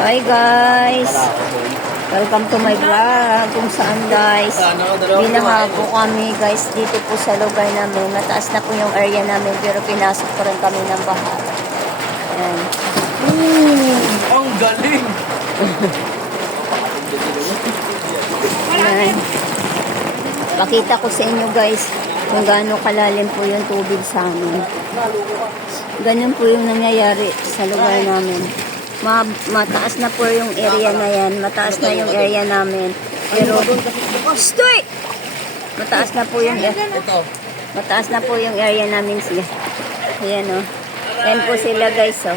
Hi guys! Welcome to my vlog kung saan guys binaha po kami guys dito po sa lugar namin. Mataas na po yung area namin pero pinasok po rin kami ng baha. Ayan. Ang galing! Ayan. Pakita ko sa inyo guys kung gaano kalalim po yung tubig sa amin. Ganyan po yung nangyayari sa lugar namin. Mataas na po yung area na yan. Mataas na yung area namin. Pero, stoy! Mataas na po yung mataas na po yung area namin siya. Ayan o. Ayan po sila guys o.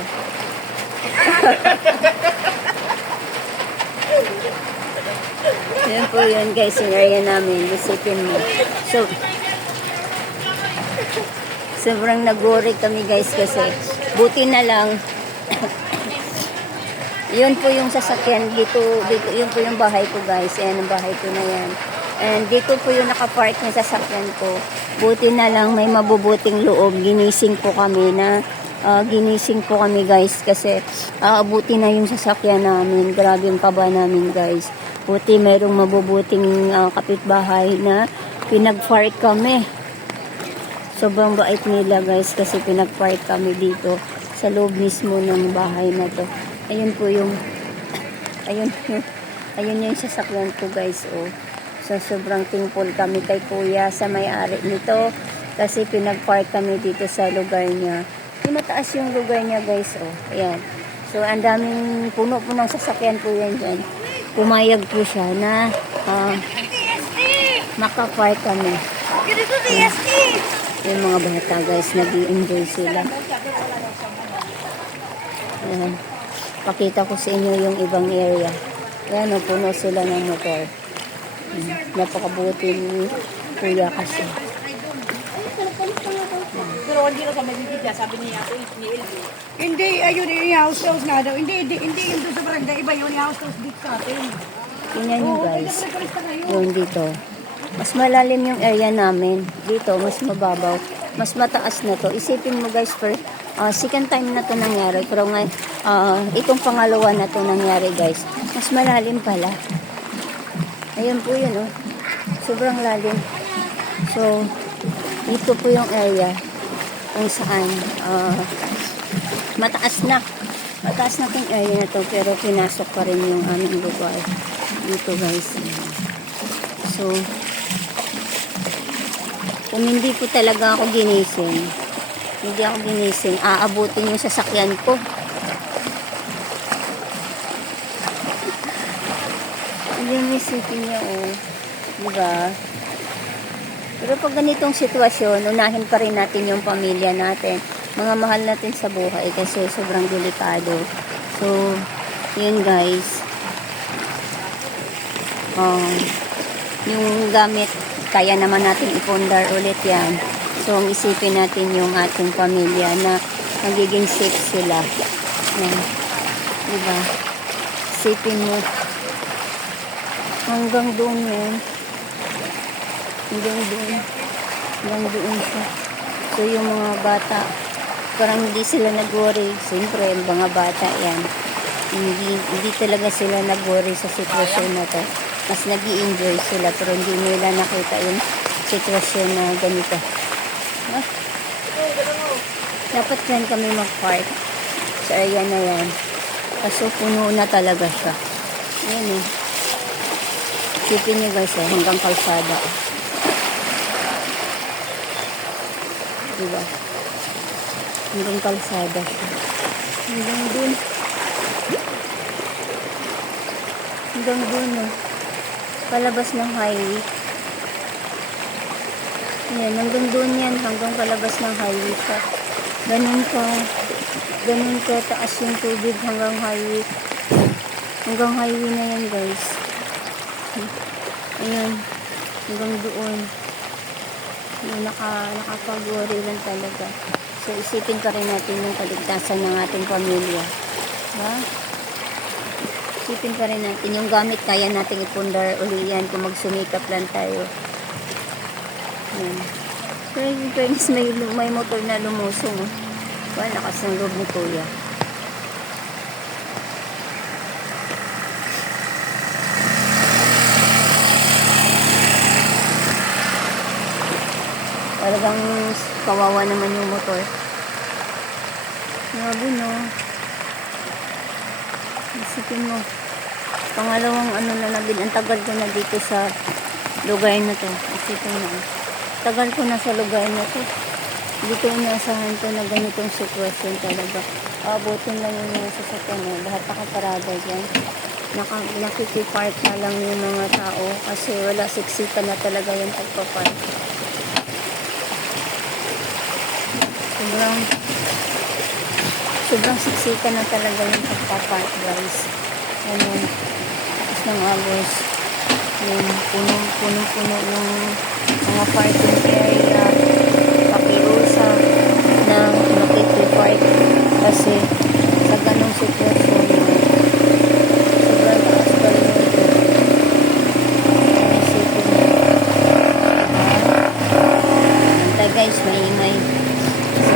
Ayan po yun guys yung area namin. Isipin mo. So, sobrang nag-worry kami guys kasi buti na lang yun po yung sasakyan dito, yun po yung bahay ko guys. Ayan ang bahay ko na yan. And dito po yung nakapark ng sasakyan ko. Buti na lang may mabubuting loob. Ginising po kami guys kasi abuti na yung sasakyan namin. Grabe yung kaba namin guys. Buti mayroong mabubuting kapitbahay na pinag-park kami. Sobrang bait nila guys kasi pinag-park kami dito sa loob mismo ng bahay na to. Ayun po yung ayun yung sasakyan ko guys oh. So sobrang thankful kami kay kuya sa may-ari nito kasi pinag-park kami dito sa lugar niya. Mataas yung lugar niya guys oh. Ayan. So ang daming puno po ng sasakyan po yan dyan. Pumayag po siya na makapark kami. Yung mga bata guys nag-i-enjoy sila. Ayan. Pakita ko sa inyo yung ibang area. Ayan, puno sila ng motor. Napakabuti ni kuya kasi. Pero hindi na sa magigita, sabi niya ako, ni Elvi. Hindi, ayun yung house nga daw. Hindi yung doon sa barangay. Iba yun, yung house dito sa atin. Tingnan nyo guys. Yung dito. Mas malalim yung area namin. Dito, mas mababaw. Mas mataas na to. Isipin mo guys, second time na to nangyari. Pero ngayon, itong pangalawa na to nangyari guys. Mas malalim pala. Ayun po yun oh. Sobrang lalim. So, ito po yung area kung saan mataas na. Mataas na tong area na to. Pero pinasok pa rin yung aming lugar. Dito guys. So, kung hindi po talaga ako ginising, aabutin yung sasakyan ko. Hindi yung isipin niya, oh. Diba? Pero pag ganitong sitwasyon, unahin pa rin natin yung pamilya natin. Mga mahal natin sa buhay kasi sobrang delikado. So, yun guys. Yung gamit, kaya naman natin ipundar ulit yan. So, ang isipin natin yung ating pamilya na magiging safe sila. Yan. Diba? Isipin mo. Hanggang doon yun. Hanggang doon siya. So, yung mga bata, parang hindi sila nag-worry. Siyempre, mga bata yan. Hindi talaga sila nag-worry sa sitwasyon na to. Mas nag-i-enjoy sila pero hindi nila nakita yung sitwasyon na ganito. Dapat dyan kami mag-park sa area na yan. Kaso puno na talaga siya. Ayan eh. Sipin nyo guys eh, hanggang kalsada. Diba? Hanggang kalsada siya. Hanggang dun. Hanggang dun eh. Palabas ng highway. Ayan, hanggang doon yan, hanggang palabas ng highway pa. Ganun ka taas yung tubig hanggang highway. Hanggang highway na yan guys. Ayan, hanggang doon. Ayan, nakapag-worry lang talaga. So, isipin pa rin natin yung kaligtasan ng ating pamilya. Ha? Isipin pa rin natin yung gamit kaya natin ipundar uli yan kung magsumikap lang tayo. Ayan. Pero yung fairness may motor na lumusong. Lakas ng loob ni kuya. talagang kawawa naman yung motor. Grabe no. Isipin mo. Pangalawang ano na nabil. Ang tagal ko na dito sa lugar na to. Isipin mo. Tagal ko na sa lugar na to. Hindi ko inaasahan to na ganitong sitwasyon talaga. Abutin lang yung mga sasakyan eh. Lahat nakaparada dyan. Nakikipark na lang yung mga tao kasi wala siksikan na talaga yung pagpapark. Sobrang siksikan na talaga yung pagpapark guys. Ano, tapos ng agos. Yung puno-puno yung mga parking area. Pakiusa na makikipark kasi sa ganong sitwasyon sobrang taas pa rin ito. Antay guys, maingay. So,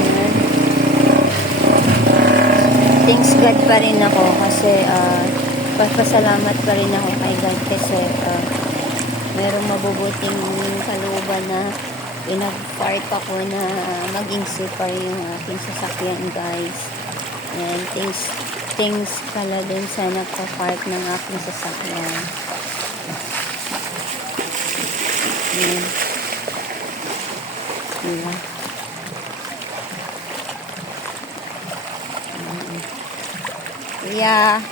ayan. Thanks God pa rin ako kasi pasalamat pa rin ako kay God kasi merong mabubuting kalooban na pinag-park ako na maging safer yung aking sasakyan guys. And thanks pala din sa nagpa-park ng aking sasakyan. Ayan. Diba? Yeah.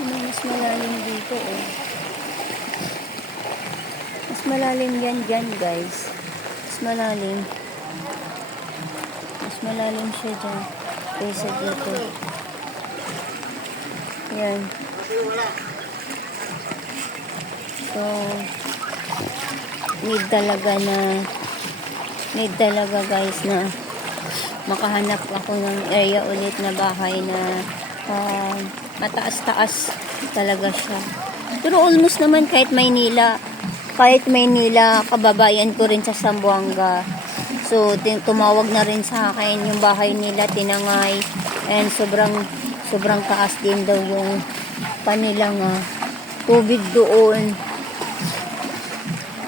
Mas malalim dito eh. Mas malalim yan dyan guys. Mas malalim. Mas malalim siya dyan. Kaysa dito. Yan. So, need talaga guys na makahanap ako ng area ulit na bahay na mataas-taas talaga siya. Pero almost naman kahit Maynila, kababayan ko rin sa Zamboanga. So, tumawag na rin sa akin yung bahay nila, Tinangay. And sobrang taas din daw yung kanilang tubig doon.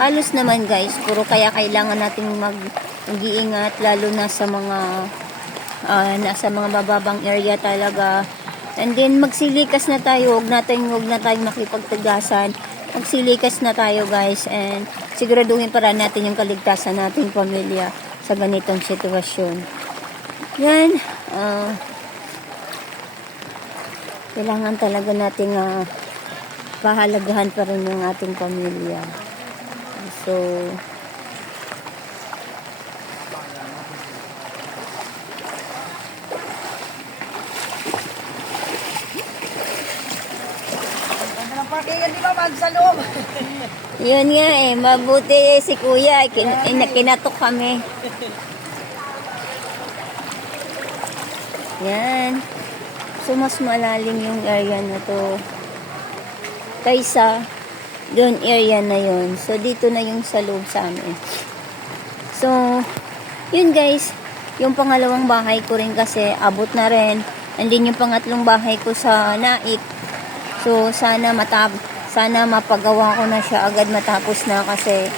Halos naman guys, puro kaya kailangan nating mag-iingat lalo na sa mga nasa mga bababang area talaga. And then magsilikas na tayo, huwag na tayong makipagtigasan. Magsilikas na tayo guys and siguraduhin para natin yung kaligtasan nating pamilya sa ganitong sitwasyon. Yan, kailangan talaga nating pahalagahan pa rin yung ating pamilya. So, Parkingan, di ba, mag sa loob? yun nga eh, mabuti si kuya, kinatok kami. Yan. So, mas malalim yung area na to kaysa doon area na yun. So, dito na yung sa loob sa amin. So, yun guys, yung pangalawang bahay ko rin kasi abot na rin. And then yung pangatlong bahay ko sa Naik. So, sana mapagawa ko na siya agad matapos na kasi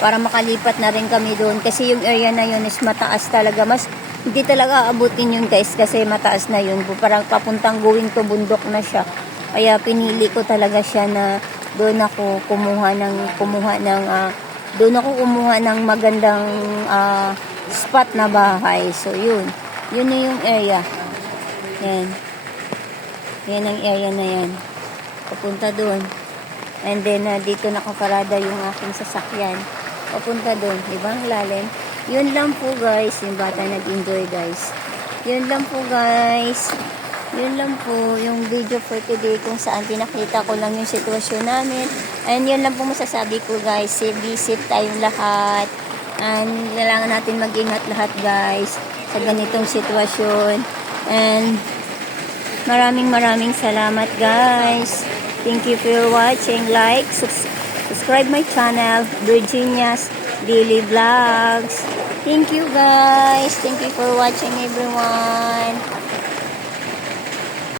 para makalipat na rin kami doon. Kasi yung area na yun is mataas talaga. Hindi talaga abutin yun guys kasi mataas na yun. Parang papuntang going to bundok na siya. Kaya pinili ko talaga siya na doon ako kumuha ng magandang spot na bahay. So, yun. Yun na yung area. Yan. Yan ang area na yan. Papunta doon. And then, dito nakaparada yung aking sasakyan. Papunta doon. Diba ang lalim? Yun lang po guys. Yung bata nag-enjoy guys. Yun lang po guys. Yun lang po yung video for today kung saan pinakita ko lang yung sitwasyon namin. And yun lang po masasabi ko guys. Be safe tayong lahat. And kailangan natin mag-ingat lahat guys sa ganitong sitwasyon. And maraming salamat guys. Thank you for watching. Like, subscribe my channel, Virginia's Daily Vlogs. Thank you guys. Thank you for watching everyone.